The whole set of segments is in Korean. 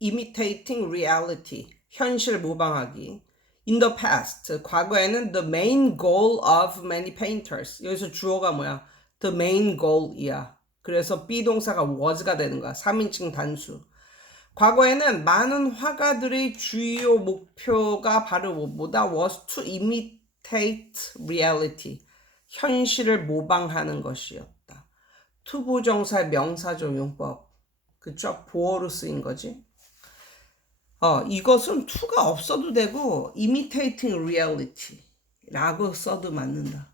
imitating reality, 현실 모방하기. In the past, 과거에는 the main goal of many painters. 여기서 주어가 뭐야? The main goal이야. 그래서 비동사가 was가 되는 거야. 3인칭 단수. 과거에는 많은 화가들의 주요 목표가 바로 뭐다? was to imitate reality. 현실을 모방하는 것이었다. 투부정사의 명사적 용법. 그쵸? 보어로 쓰인 거지. 어, 이것은 to가 없어도 되고 imitating reality 라고 써도 맞는다.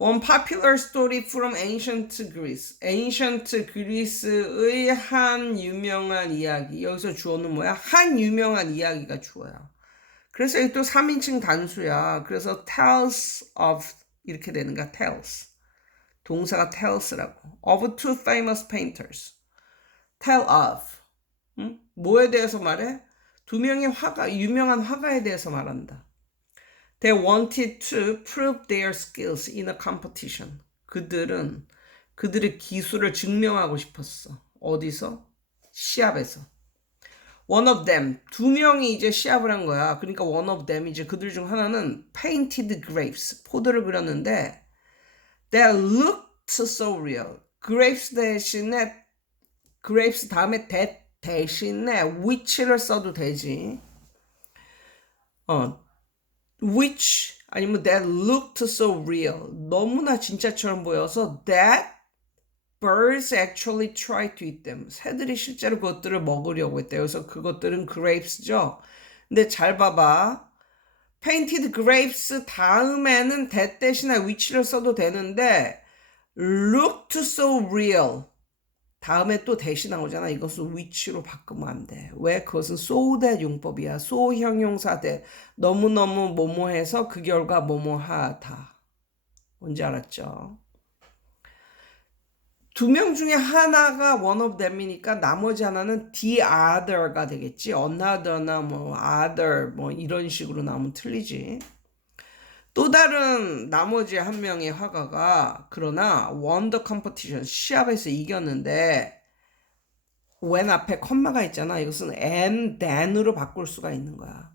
One popular story from ancient Greece. ancient 그리스의 한 유명한 이야기. 여기서 주어는 뭐야? 한 유명한 이야기가 주어야. 그래서 이게 또 3인칭 단수야. 그래서 tells of 이렇게 되는 거야. tells. 동사가 tells라고. of two famous painters. tell of. 응? 뭐에 대해서 말해? 두 명의 화가, 유명한 화가에 대해서 말한다. They wanted to prove their skills in a competition. 그들은 그들의 기술을 증명하고 싶었어. 어디서? 시합에서. One of them. 두 명이 이제 시합을 한 거야. 그러니까 one of them 이제 그들 중 하나는 painted grapes. 포도를 그렸는데 that looked so real. grapes 대신에 grapes 다음에 that 대신에 which를 써도 되지. 어, which 아니면 that looked so real. 너무나 진짜처럼 보여서 that birds actually try to eat them. 새들이 실제로 그것들을 먹으려고 했대요. 그래서 그것들은 grapes죠. 근데 잘 봐봐. painted grapes 다음에는 that 대신에 which를 써도 되는데 looked so real. 다음에 또 대시 나오잖아. 이것을 which로 바꾸면 안 돼. 왜? 그것은 so that 용법이야. so 형용사 대 너무너무 뭐뭐해서 그 결과 뭐뭐하다. 뭔지 알았죠? 두 명 중에 하나가 one of them이니까 나머지 하나는 the other가 되겠지. another나 뭐 other 뭐 이런 식으로 나오면 틀리지. 또 다른 나머지 한 명의 화가가 그러나 the competition 시합에서 이겼는데 when 앞에 컴마가 있잖아. 이것은 and then으로 바꿀 수가 있는 거야.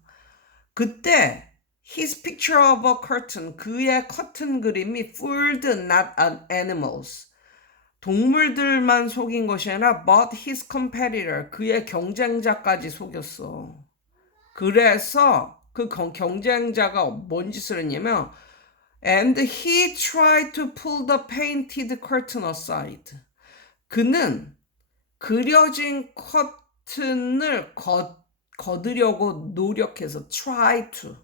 그때 his picture of a curtain 그의 커튼 그림이 fooled not animals 동물들만 속인 것이 아니라 but his competitor 그의 경쟁자까지 속였어. 그래서 그 경쟁자가 뭔 짓을 했냐면 and he tried to pull the painted curtain aside. 그는 그려진 커튼을 거, 거두려고 노력해서 try to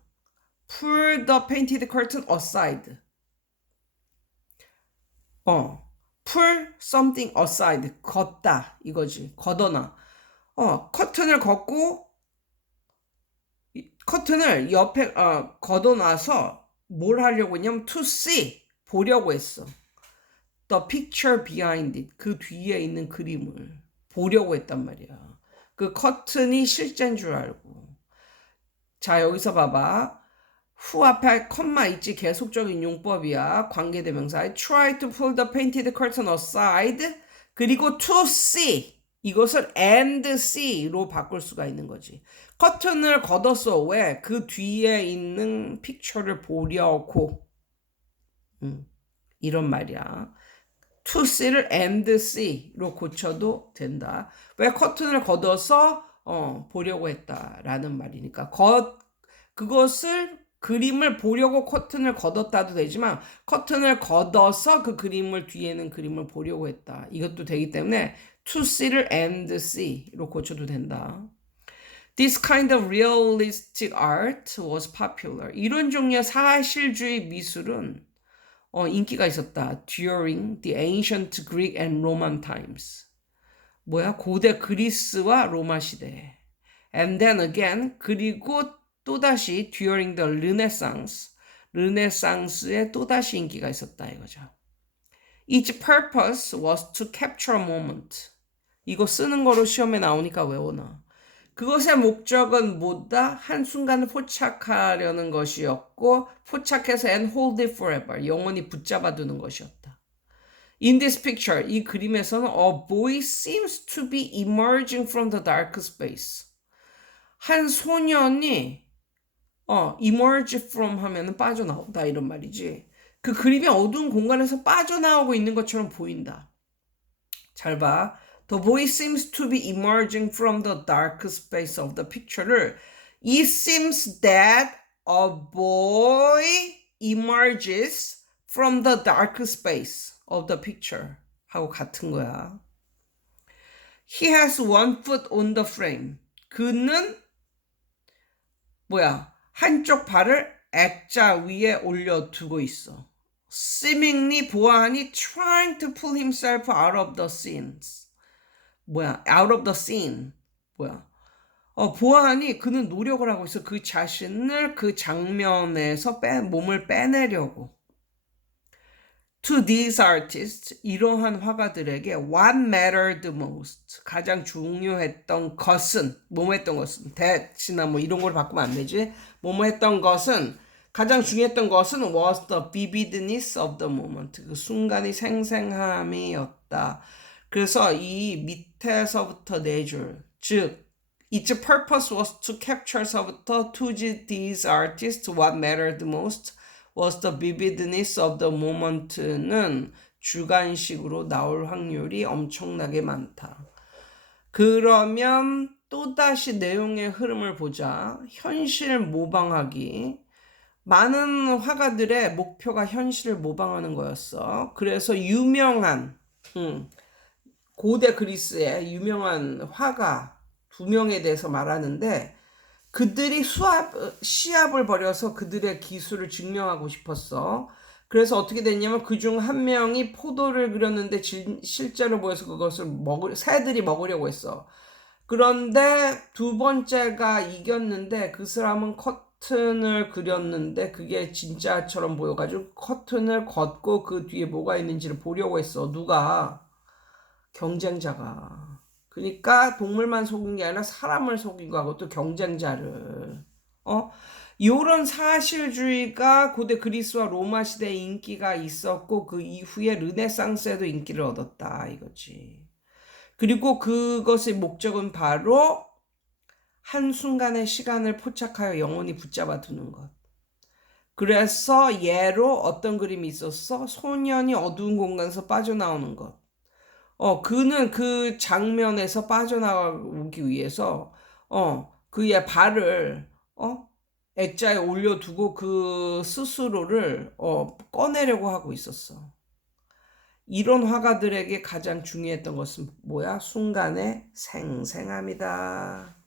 pull the painted curtain aside. 어, pull something aside. 걷다 이거지. 걷어놔. 어, 커튼을 걷고 커튼을 옆에 어, 걷어놔서 뭘 하려고 했냐면 to see 보려고 했어. The picture behind it 그 뒤에 있는 그림을 보려고 했단 말이야. 그 커튼이 실제인 줄 알고. 자 여기서 봐봐. 후 앞에 컴마 있지 계속적인 용법이야. 관계대명사. try to pull the painted curtain aside. 그리고 to see. 이것을 and see로 바꿀 수가 있는 거지. 커튼을 걷었어. 왜? 그 뒤에 있는 픽처를 보려고. 음, 이런 말이야. to see를 and see로 고쳐도 된다. 왜 커튼을 걷어서 어, 보려고 했다라는 말이니까. 걷, 그것을 그림을 보려고 커튼을 걷었다도 되지만 커튼을 걷어서 그 그림을 뒤에는 그림을 보려고 했다. 이것도 되기 때문에 to see를 and see로 고쳐도 된다. This kind of realistic art was popular. 이런 종류의 사실주의 미술은 어, 인기가 있었다. During the ancient Greek and Roman times. 뭐야? 고대 그리스와 로마 시대. And then again 그리고 또다시 during the Renaissance. 르네상스에 또다시 인기가 있었다 이거죠. Its purpose was to capture a moment. 이거 쓰는 거로 시험에 나오니까 외워놔. 그것의 목적은 뭐다? 한순간을 포착하려는 것이었고 포착해서 and hold it forever. 영원히 붙잡아 두는 것이었다. In this picture, 이 그림에서는 a boy seems to be emerging from the dark space. 한 소년이 어, emerge from 하면은 빠져나온다 이런 말이지. 그 그림이 어두운 공간에서 빠져나오고 있는 것처럼 보인다. 잘 봐. The boy seems to be emerging from the dark space of the picture를 It seems that a boy emerges from the dark space of the picture 하고 같은 거야. He has one foot on the frame. 그는 뭐야? 한쪽 발을 액자 위에 올려두고 있어. Seemingly 보아하니 trying to pull himself out of the scenes. 뭐야? Out of the scene. 뭐야? 어, 보아하니 그는 노력을 하고 있어. 그 자신을 그 장면에서 빼, 몸을 빼내려고. To these artists, 이러한 화가들에게 what mattered most, 가장 중요했던 것은, 뭐뭐 했던 것은, that이나 뭐 이런 걸 바꾸면 안 되지. 뭐뭐 했던 것은, 가장 중요했던 것은 was the vividness of the moment. 그 순간이 생생함이었다. 그래서 이 밑에서부터 네 줄, 즉, its purpose was to capture서부터 to these artists what mattered most was the vividness of the moment는 주관식으로 나올 확률이 엄청나게 많다. 그러면 또다시 내용의 흐름을 보자. 현실 모방하기. 많은 화가들의 목표가 현실을 모방하는 거였어. 그래서 유명한, 음, 고대 그리스의 유명한 화가 두 명에 대해서 말하는데 그들이 수합 시합을 벌여서 그들의 기술을 증명하고 싶었어. 그래서 어떻게 됐냐면 그 중 한 명이 포도를 그렸는데 질- 실제로 보여서 그것을 먹을 새들이 먹으려고 했어. 그런데 두 번째가 이겼는데 그 사람은 커튼을 그렸는데 그게 진짜처럼 보여가지고 커튼을 걷고 그 뒤에 뭐가 있는지를 보려고 했어. 누가? 경쟁자가. 그러니까 동물만 속인 게 아니라 사람을 속인 거하고 또 경쟁자를. 어? 이런 사실주의가 고대 그리스와 로마 시대에 인기가 있었고 그 이후에 르네상스에도 인기를 얻었다 이거지. 그리고 그것의 목적은 바로 한순간의 시간을 포착하여 영원히 붙잡아 두는 것. 그래서 예로 어떤 그림이 있었어? 소년이 어두운 공간에서 빠져나오는 것. 어, 그는 그 장면에서 빠져나오기 위해서, 어, 그의 발을, 어, 액자에 올려두고 그 스스로를, 어, 꺼내려고 하고 있었어. 이런 화가들에게 가장 중요했던 것은 뭐야? 순간의 생생함이다.